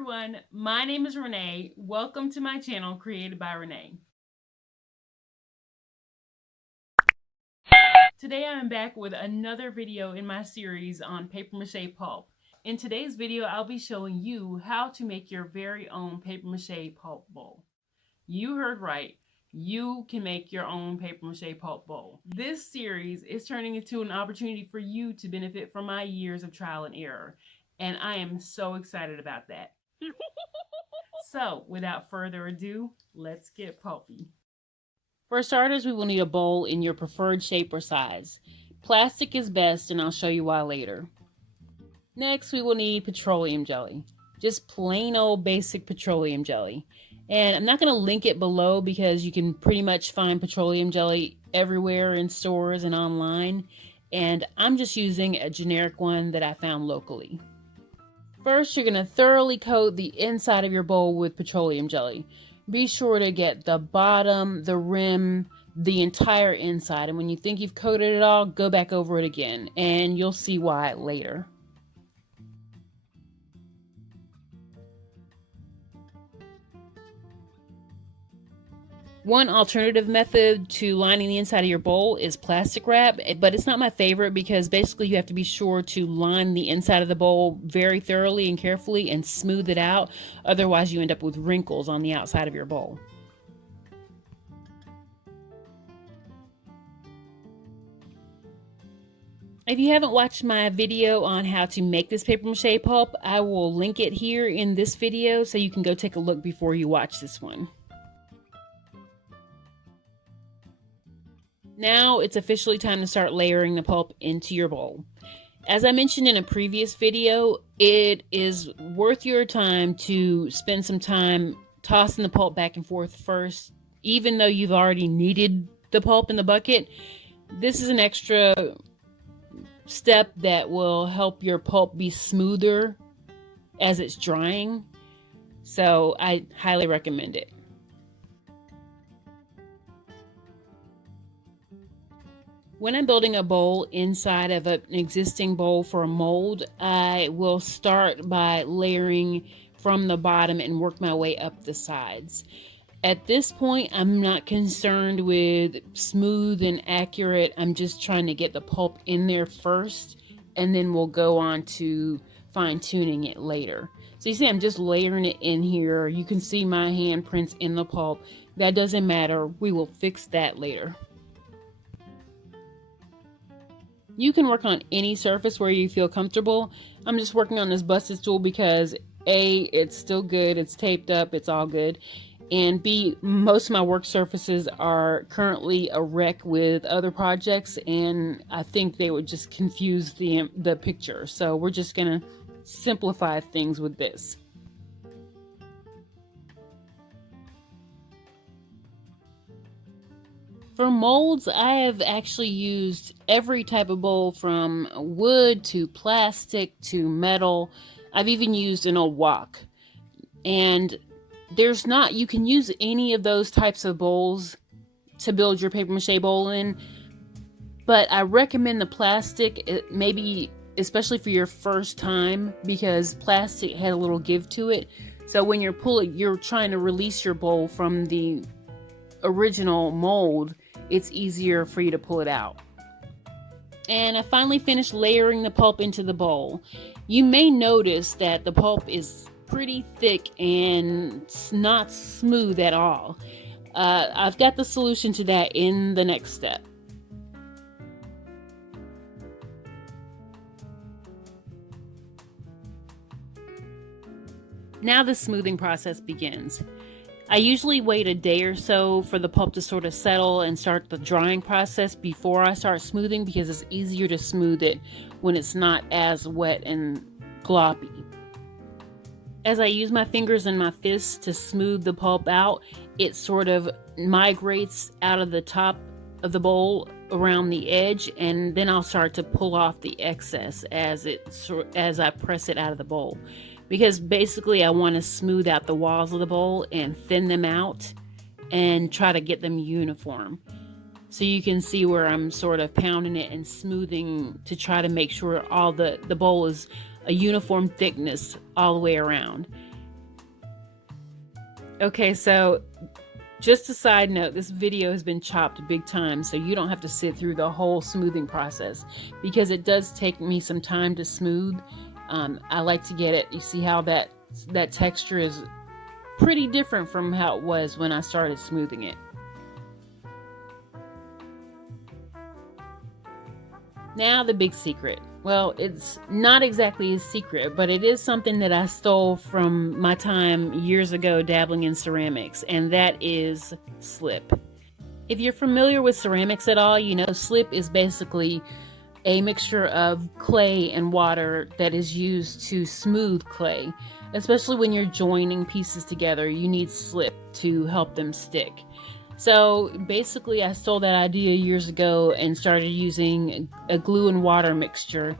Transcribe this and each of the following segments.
everyone, my name is Renee. Welcome to my channel created by Renee. Today I am back with another video in my series on paper mache pulp. In today's video I'll be showing you how to make your very own paper mache pulp bowl. You heard right, you can make your own paper mache pulp bowl. This series is turning into an opportunity for you to benefit from my years of trial and error, and I am so excited about that. So, without further ado, let's get pulpy. For starters, we will need a bowl in your preferred shape or size. Plastic is best, and I'll show you why later. Next, we will need petroleum jelly. Just plain old basic petroleum jelly. And I'm not going to link it below because you can pretty much find petroleum jelly everywhere in stores and online. And I'm just using a generic one that I found locally. First, you're going to thoroughly coat the inside of your bowl with petroleum jelly. Be sure to get the bottom, the rim, the entire inside. And when you think you've coated it all, go back over it again, and you'll see why later. One alternative method to lining the inside of your bowl is plastic wrap, but it's not my favorite because basically you have to be sure to line the inside of the bowl very thoroughly and carefully and smooth it out. Otherwise you end up with wrinkles on the outside of your bowl. If you haven't watched my video on how to make this paper mache pulp, I will link it here in this video so you can go take a look before you watch this one. Now it's officially time to start layering the pulp into your bowl. As I mentioned in a previous video, it is worth your time to spend some time tossing the pulp back and forth first, even though you've already kneaded the pulp in the bucket. This is an extra step that will help your pulp be smoother as it's drying, so I highly recommend it. When I'm building a bowl inside of an existing bowl for a mold, I will start by layering from the bottom and work my way up the sides. At this point, I'm not concerned with smooth and accurate. I'm just trying to get the pulp in there first, and then we'll go on to fine-tuning it later. So you see I'm just layering it in here. You can see my handprints in the pulp. That doesn't matter. We will fix that later. You can work on any surface where you feel comfortable. I'm just working on this busted tool because A, it's still good, it's taped up, it's all good. And B, most of my work surfaces are currently a wreck with other projects, and I think they would just confuse the picture. So we're just gonna simplify things with this. For molds, I have actually used every type of bowl from wood to plastic to metal. I've even used an old wok. And you can use any of those types of bowls to build your paper mache bowl in. But I recommend the plastic, maybe especially for your first time, because plastic had a little give to it. So when you're trying to release your bowl from the original mold, it's easier for you to pull it out. And I finally finished layering the pulp into the bowl. You may notice that the pulp is pretty thick and it's not smooth at all. I've got the solution to that in the next step. Now the smoothing process begins. I usually wait a day or so for the pulp to sort of settle and start the drying process before I start smoothing, because it's easier to smooth it when it's not as wet and gloppy. As I use my fingers and my fists to smooth the pulp out, it sort of migrates out of the top of the bowl around the edge, and then I'll start to pull off the excess as I press it out of the bowl. Because basically I want to smooth out the walls of the bowl and thin them out and try to get them uniform. So you can see where I'm sort of pounding it and smoothing to try to make sure all the bowl is a uniform thickness all the way around. Okay, so just a side note, this video has been chopped big time, so you don't have to sit through the whole smoothing process because it does take me some time to smooth. I like to get it. You see how that texture is pretty different from how it was when I started smoothing it. Now the big secret. Well, it's not exactly a secret, but it is something that I stole from my time years ago dabbling in ceramics, and that is slip. If you're familiar with ceramics at all, you know slip is basically a mixture of clay and water that is used to smooth clay. Especially when you're joining pieces together, you need slip to help them stick. So basically I stole that idea years ago and started using a glue and water mixture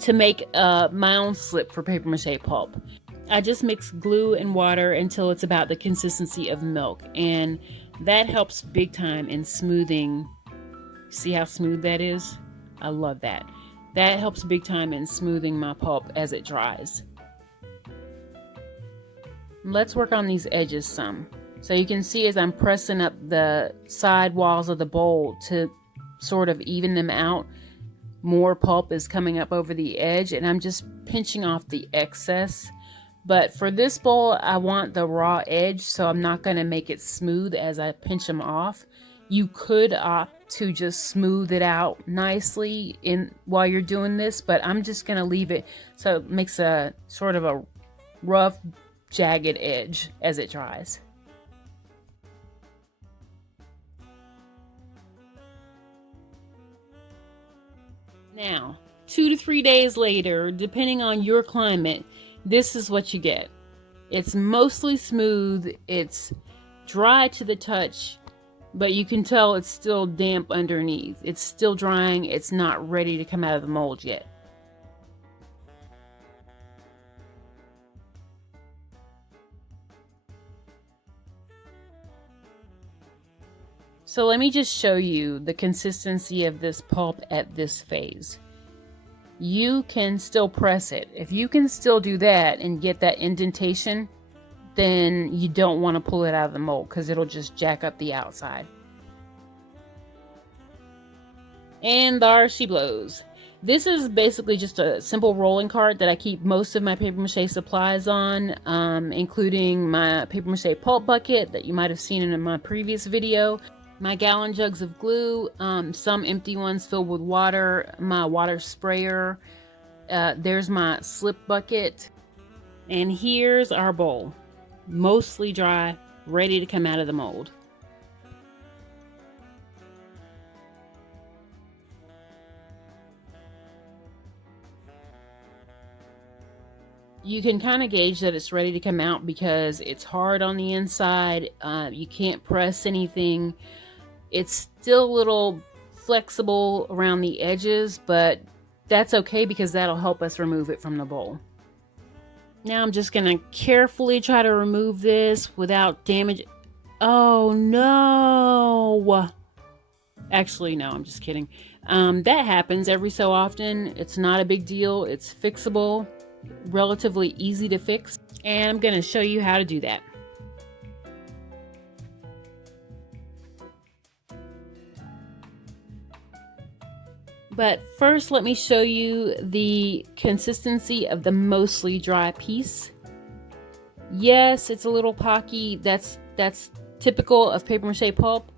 to make my own slip for paper mache pulp. I just mix glue and water until it's about the consistency of milk, and that helps big time in smoothing. See how smooth that is? I love that. That helps big time in smoothing my pulp as it dries. Let's work on these edges some. So you can see as I'm pressing up the side walls of the bowl to sort of even them out, more pulp is coming up over the edge, and I'm just pinching off the excess. But for this bowl, I want the raw edge, so I'm not going to make it smooth as I pinch them off. You could opt to just smooth it out nicely while you're doing this, but I'm just going to leave it so it makes a sort of a rough, jagged edge as it dries. Now, 2 to 3 days later, depending on your climate, this is what you get. It's mostly smooth, it's dry to the touch, but you can tell it's still damp underneath. It's still drying, it's not ready to come out of the mold yet. So let me just show you the consistency of this pulp at this phase. You can still press it. If you can still do that and get that indentation, then you don't want to pull it out of the mold because it'll just jack up the outside. And there she blows. This is basically just a simple rolling cart that I keep most of my paper mache supplies on, including my paper mache pulp bucket that you might have seen in my previous video, my gallon jugs of glue, some empty ones filled with water, my water sprayer, there's my slip bucket, and here's our bowl, mostly dry, ready to come out of the mold. You can kind of gauge that it's ready to come out because it's hard on the inside. You can't press anything. It's still a little flexible around the edges, but that's okay because that'll help us remove it from the bowl. Now I'm just gonna carefully try to remove this without damage. Oh no! Actually, no, I'm just kidding. That happens every so often. It's not a big deal. It's fixable, relatively easy to fix, and I'm gonna show you how to do that. But first, let me show you the consistency of the mostly dry piece. Yes, it's a little pocky. That's typical of paper mache pulp,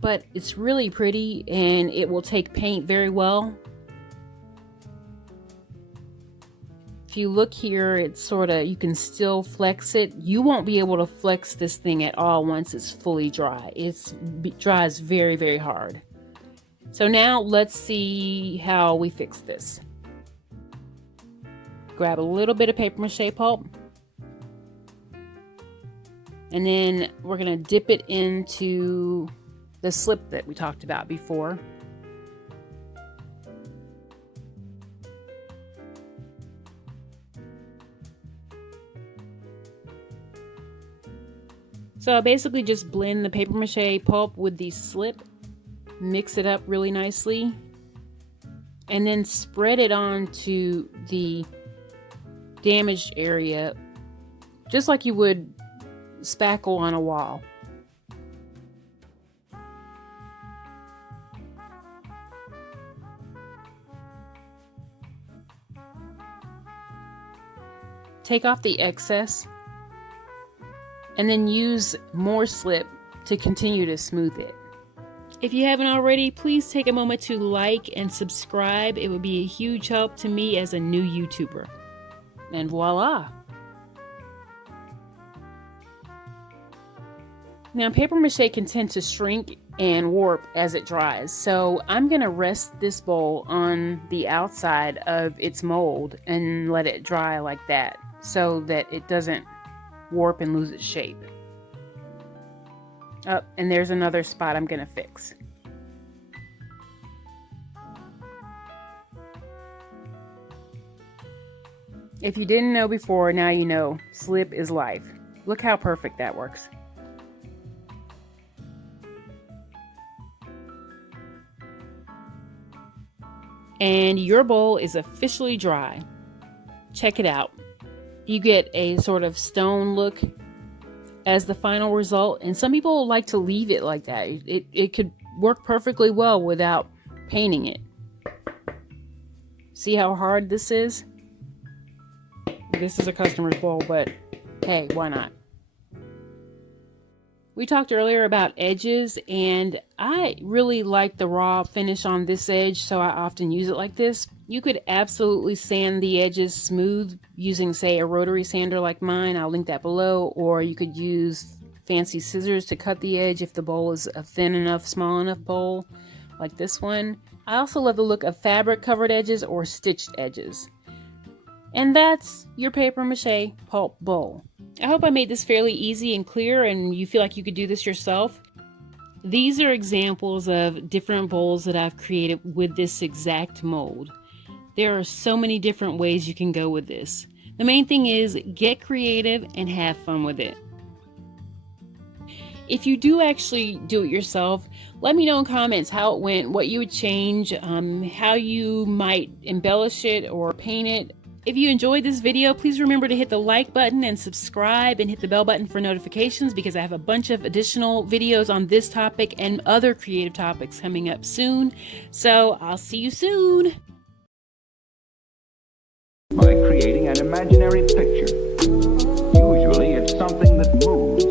but it's really pretty and it will take paint very well. If you look here, it's sort of, you can still flex it. You won't be able to flex this thing at all once it's fully dry. It dries very, very hard. So now let's see how we fix this. Grab a little bit of paper mache pulp, and then we're going to dip it into the slip that we talked about before. So I basically just blend the paper mache pulp with the slip, mix it up really nicely, and then spread it onto the damaged area just like you would spackle on a wall. Take off the excess and then use more slip to continue to smooth it. If you haven't already, please take a moment to like and subscribe. It would be a huge help to me as a new YouTuber. And voila! Now, paper mache can tend to shrink and warp as it dries, so I'm going to rest this bowl on the outside of its mold and let it dry like that so that it doesn't warp and lose its shape. Oh, and there's another spot I'm going to fix. If you didn't know before, now you know. Slip is life. Look how perfect that works. And your bowl is officially dry. Check it out. You get a sort of stone look as the final result, and some people like to leave it like that. It could work perfectly well without painting it. See how hard this is? This is a customer's bowl, but hey, why not? We talked earlier about edges, and I really like the raw finish on this edge, so I often use it like this. You could absolutely sand the edges smooth using, say, a rotary sander like mine. I'll link that below. Or you could use fancy scissors to cut the edge if the bowl is a thin enough, small enough bowl, like this one. I also love the look of fabric covered edges or stitched edges. And that's your paper mache pulp bowl. I hope I made this fairly easy and clear and you feel like you could do this yourself. These are examples of different bowls that I've created with this exact mold. There are so many different ways you can go with this. The main thing is get creative and have fun with it. If you do actually do it yourself, let me know in comments how it went, what you would change, how you might embellish it or paint it. If you enjoyed this video, please remember to hit the like button and subscribe and hit the bell button for notifications because I have a bunch of additional videos on this topic and other creative topics coming up soon. So I'll see you soon. By creating an imaginary picture. Usually it's something that moves.